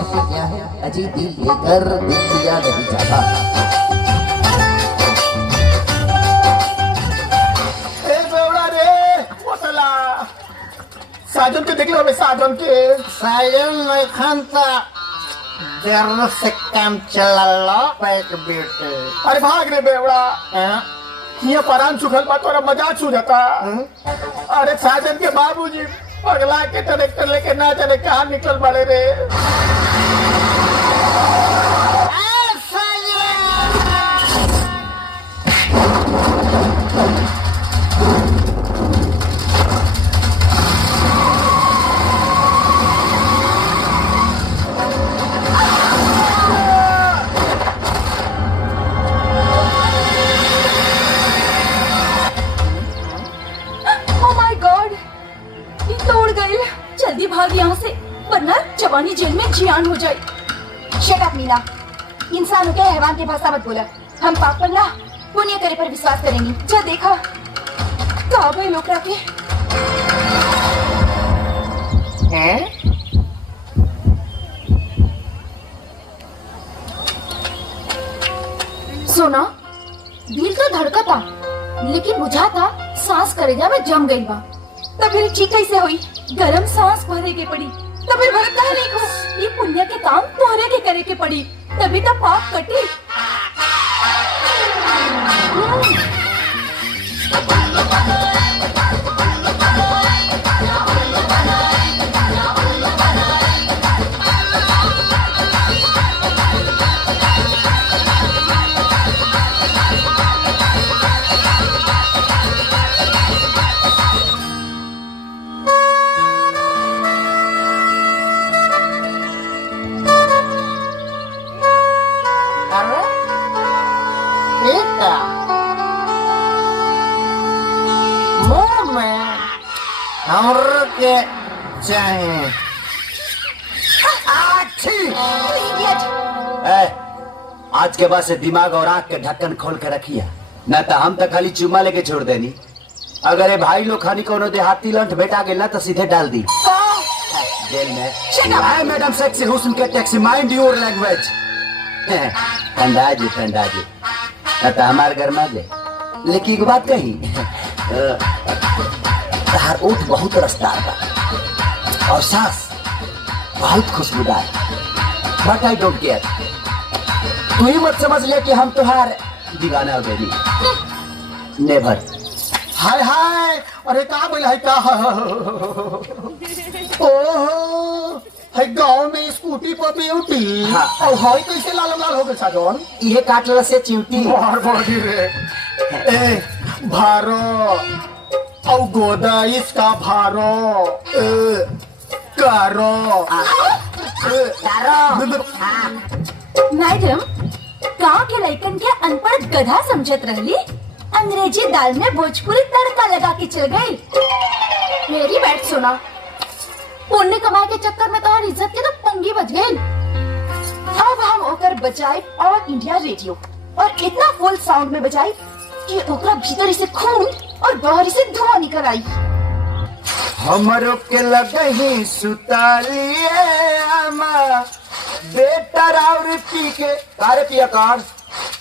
क्या है अजी दिल ये कर दिल दिया नहीं चाहता। साजन के देख लो साजन के साजन नहीं खानता देर से काम चला लो पैक बेटे। अरे भाग रे बेवड़ा ये परान सुखल बा तोरा मजाक छू जाता। अरे साजन के बाबूजी पगला के ट्रैक्टर लेके ना जाने कहाँ निकल पड़े रे। जल्दी भाग यहाँ से वरना जवानी जेल में जियान हो जाए। शट अप मीना, इंसान के हैवान के भाषा मत बोला। हम पाप पर ना पुण्य करे पर विश्वास करेंगे। जा देखा कहा भाई लोग के सोना दिल तो धड़का था लेकिन बुझा था सांस करेजा में जम गई बा। तब फिर ठीक कैसे हुई? गरम सांस भरे के पड़ी तब फिर भरत नहीं को ये पुण्य के काम तोहरे के करे के पड़ी तभी तो पाप कटी। हमर के चाहिए आज के बाद से दिमाग और आंख के ढक्कन खोल के रखिए न तो हम तो खाली चुम्मा लेके छोड़ देनी। अगर ये भाई लोग खानी कोनो देहाती लंठ बेटा गेल ना तो सीधे डाल दी जेल में। हाय मैडम सेक्सी हुस्न के टैक्सी माइंड योर लैंग्वेज। ठंडा जी तो हमारे घर में दे। लेकिन एक बात कही तार ओठ बहुत रसदार बा और सांस बहुत खुशबूदार बट आई डोंट केयर। तू ही मत समझ ले कि हम तुहार दीवाना हो गए। नेवर। हाय हाय अरे का बोला है का ओह है गांव में स्कूटी पर ब्यूटी। हाँ। और हाय कैसे लाल लाल हो गए साजन? ये काटला से चिवटी मार बॉडी रे। ए भारो औ गोदा इसका भारो कारो मैडम गाँव के लड़कन के अनपढ़ गधा समझत रहली अंग्रेजी दाल में भोजपुरी तड़का लगा के चल गई। मेरी बात सुना पुण्य कमाए के चक्कर में तो इज्जत के तो पंगी बच गई। अब हम ओकर बचाए और इंडिया रेडियो और इतना फुल साउंड में बजाई कि ओकरा भीतर से खून और बाहर से धुआं निकल आई। हमरो के लगही सुतालिए आमा बेटा राउर पी के कारे पिया कर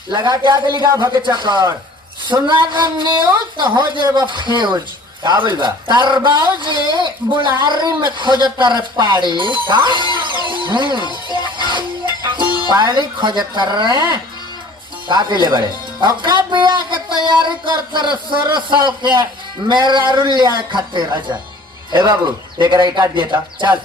लगा के आगे लिखा भके चक्कर सुना न्यूज तो हो जाएगा फ्यूज। का बोल बा तार बाबूजी बुढ़ारी में खोज तर पाड़ी का पाड़ी खोज तर का ले बड़े ओका बिया के तैयारी करते रहे 16 साल के मेरा रुलिया खातिर। अच्छा ए बाबू एकरा काट दिया था चल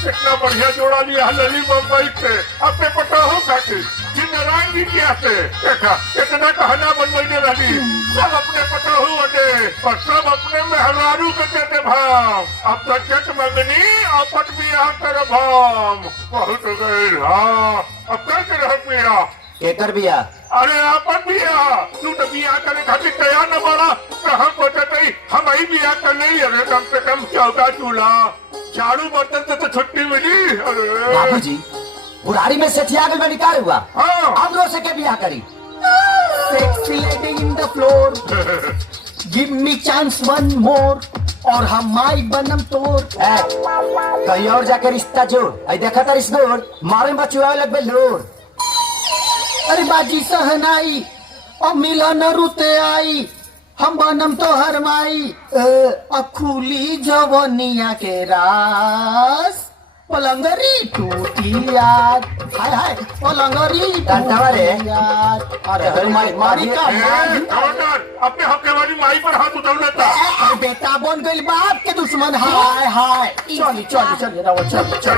इतना बढ़िया जोड़ा लिया लली बम्बई से अपने पटाहो खातिर नारायण जी किया से देखा इतना कहना बनवाई रही सब अपने पटाहो बने और सब अपने मेहरारू के देते भाव। अब तक चट मंगनी अपट बियाह कर भाव बहुत गए। हाँ अब कैसे रह पिया केकर बिया? अरे आपन बियाह तू तो बियाह करने खातिर तैयार न बड़ा तो हम सोचते हम ही बियाह कर ले। अरे कम से कम चौका चूल्हा झाड़ू बर्तन से तो छुट्टी मिली। अरे बाबूजी बुढ़ारी में सेठिया गल में निकाल हुआ। हाँ हम लोग से के बियाह करी sexy lady in the floor give me chance one more और हम माई बनम तोर। कहीं और जाकर रिश्ता जोड़। आई देखा था रिश्तोड़ मारे में चुरावे लग बे लोड़। अरे बाजी सहनाई और मिलन रुते आई हम बनम तो हर माई अखुली जवनिया के रास पलंगरी टूटी याद। हाय हाय पलंगरी डंडा रे। टूटी याद। अरे हर माई मारी का मान। खबरदार अपने हफ्ते वाली माई पर हाथ उठा था। अरे बेटा बन गई बाप के दुश्मन। हाय हाय चली चली चली रहो चल चल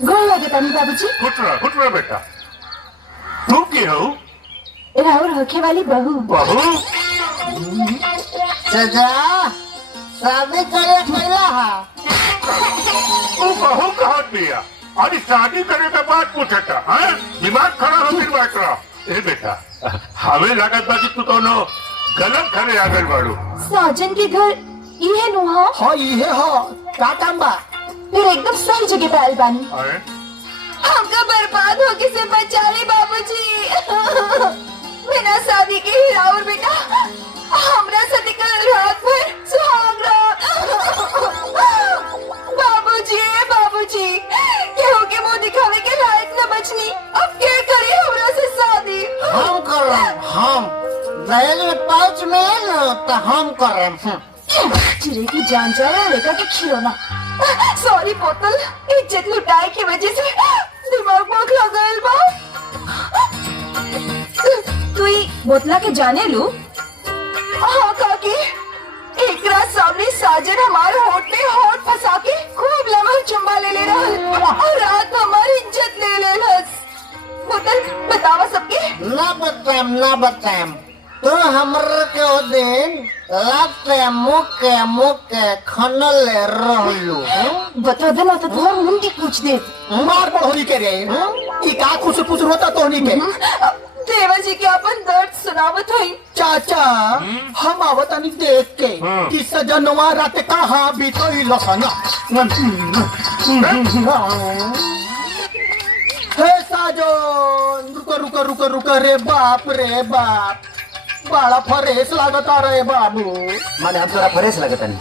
गोल लगे तनी बाबूजी। कुछ रहा बेटा। तू की हो? राहुल होखे वाली बहू। बहू सजा शादी करे पहला तू बहू कहा दिया? अरे शादी करे के बाद पूछा था। हाँ? दिमाग खड़ा हो फिर बात रहा। ए बेटा हमें लागत बा कि तू दोनों गलत घरे आ गए बाड़ू। साजन के घर ये नुहा हाँ ये हो का काम बा। फिर एकदम सही जगह पे आयल बानी। हैं? हमका बर्बाद होके से बचा ले बाबूजी। बिना शादी के ही राहुल बेटा हमरा से निकल रात भर सुहाग रात। बाबूजी केहू के मुंह दिखावे के लायक न बचनी। अब क्या करे हमरा से शादी। हम कर हम दहेज में पाउच में है ना तो हम कर चिड़े की जान जाए लेकर के खिलौना। सॉरी बोतल इज्जत लुटाए की वजह से दिमाग बोखला गयल बा। तू ही बोतला के जाने लू। हाँ काकी एकरा सामने साजन हमारे होठ में होठ फंसा के खूब लम्हा चुम्मा ले रहा और रात हमारी इज्जत ले लेलस। बोतल बतावा सबके। ना बताएम तो हमर के ओ दिन लाते मुके खनल रहलू। बता देना तो तुम्हारा मुंडी पूछ दे। मार पड़ोली के रे ई का कुछ होता तो नहीं के। देवा जी के अपन दर्द सुनावत हई। चाचा हम आवतनी देख के कि सजनवा रात कहाँ बीतई लसना। हे साजन रुक रे बाप बड़ा फरेश लागता रे बाबू। माने हम तोरा फरेश लगता नहीं।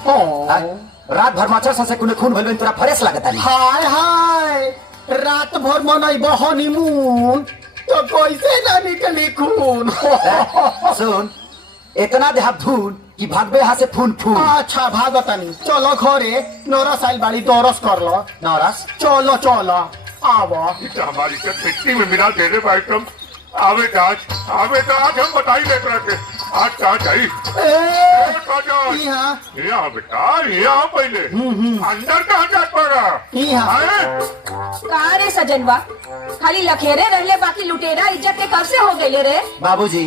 रात भर मच्छर से कुने खून भइल तोरा फरेश लगता नहीं। हाय हाय रात भर मनई बहनी मून तो कैसे ना निकली खून। सुन इतना देहा धून कि भागबे यहाँ से फून फून। अच्छा भागतनी चलो घरे नौरस आइल बाड़ी दौरस कर लो। नौरस चलो आवो। इतना हमारी के मिट्टी में मिला दे रहे तुम। आवे तो आज हम बताई देख रहे थे। आज कहाँ जाई? यहाँ यहाँ बेटा यहाँ पहले अंदर कहाँ जा पड़ा? कहा रे सजनवा खाली लखेरे रहले बाकी लुटेरा इज्जत के कब से हो गए रे। बाबूजी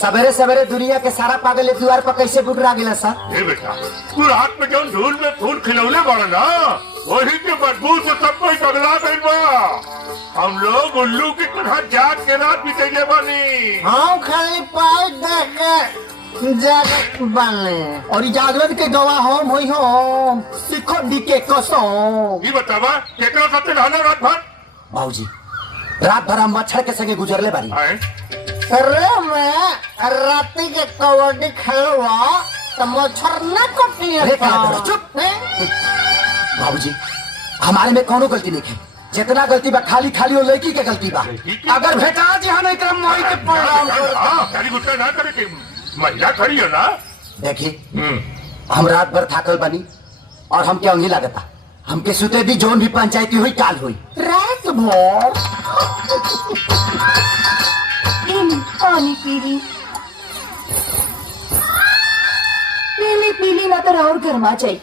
सवेरे सवेरे दुनिया के सारा पागल द्वार पर कैसे बुटरा गिला सा। ए बेटा तू रात में जौन धूल में फूल खिलौने बड़ा ना वही के बदबू से सब कोई पगला गई बा। हम लोग उल्लू की तरह जाग के रात बीतेगे बनी। हम खाली पाँव देख जागत बने और जागरण के गवाह हम होई हम सिखंडी के कसम। ये बतावा केकरा साथे रहना रात भर? बाबूजी रात भर हम मच्छर के संगे गुजरले बारी। अरे मैं राती के कबड्डी खेलवा तो मच्छर न कटिए। चुप बाबूजी हमारे में कोनो गलती नहीं है। जितना गलती बा खाली वो लड़की के गलती बा। अगर भेटा जी हमें इतना मोही के प्रोग्राम कर गुस्सा ना करे कि महिला खड़ी है ना। देखिए हम रात भर थाकल बनी और हम क्या उंगली लगता हमके सुते दी जोन भी पंचायती हुई काल हुई रात भर पानी पीली ना तो और गर्मा चाहिए।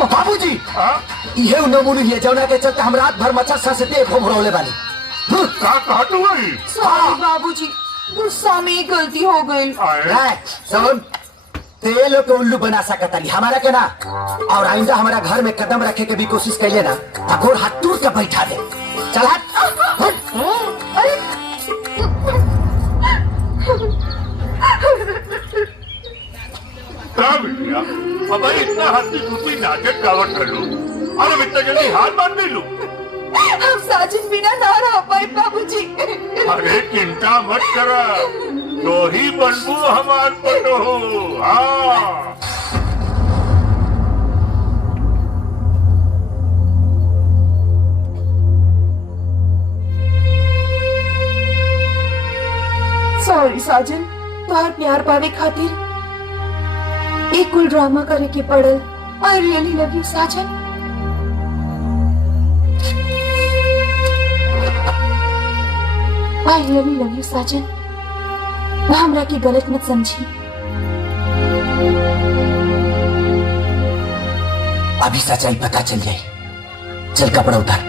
बाबूजी ये नमूने है जौना के चलते हम रात भर मच्छर से देख घुमरौले वाली। सॉरी बाबूजी गुस्सा में गलती हो गई। सुन ते लोग के उल्लू बना सकता नहीं हमारा के ना। और आइंदा हमारा घर में कदम रखे के भी कोशिश कैले ना तो हाथ टूट के बैठा दे। चल का बिटिया अब इतना हंसी खुशी नाटक गावत करू और अब इतना जल्दी हार मान नहीं लू। हम साजिद बिना ना रह पाए बाबूजी। अरे चिंता मत करा, तो ही बनबू हमार पटोहू। हाँ सॉरी साजन, तोहार प्यार पावे खातिर एक कुल ड्रामा करे के पड़ल। आई रियली लव यू साजन। आई रियली लव यू साजन। हमरा की गलत मत समझी। अभी सच्चाई पता चल जाए। चल कपड़ा उतार,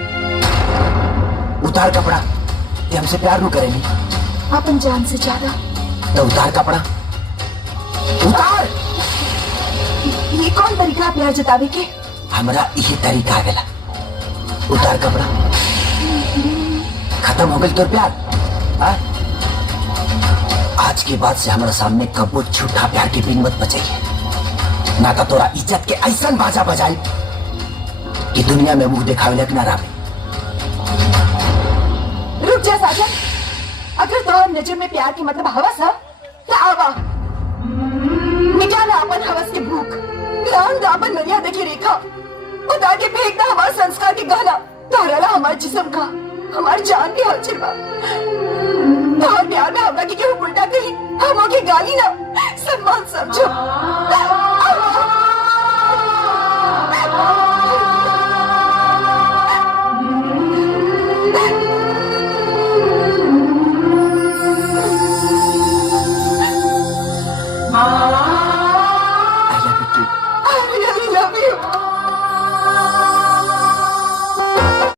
उतार कपड़ा। ये हमसे प्यार न करेंगी अपन जान से ज्यादा। तो उतार कपड़ा, उतार। ये कौन तरीका प्यार जतावे के? हमारा यही तरीका है गला। उतार कपड़ा। खत्म हो गई तो प्यार। हाँ? आज के बाद से हमारे सामने कबो झूठा प्यार की बीन मत बचाइए, ना तो तोरा इज्जत के ऐसा बाजा बजाई कि दुनिया में मुंह दिखावे लग ना रहे। रुक जा साजन, अगर तोहर नजर में प्यार के मतलब हवस है तो आवा मिटा ला अपन हवस की भूख, लांग दा अपन मर्यादा की रेखा, उतार के फेंक दा हमारे संस्कार के गहना। तोहरा हमारे जिस्म का, हमारे जान के हलचल बा। तोहर प्यार में हमरा के केहू उल्टा कही, हमो के गाली ना सम्मान समझो।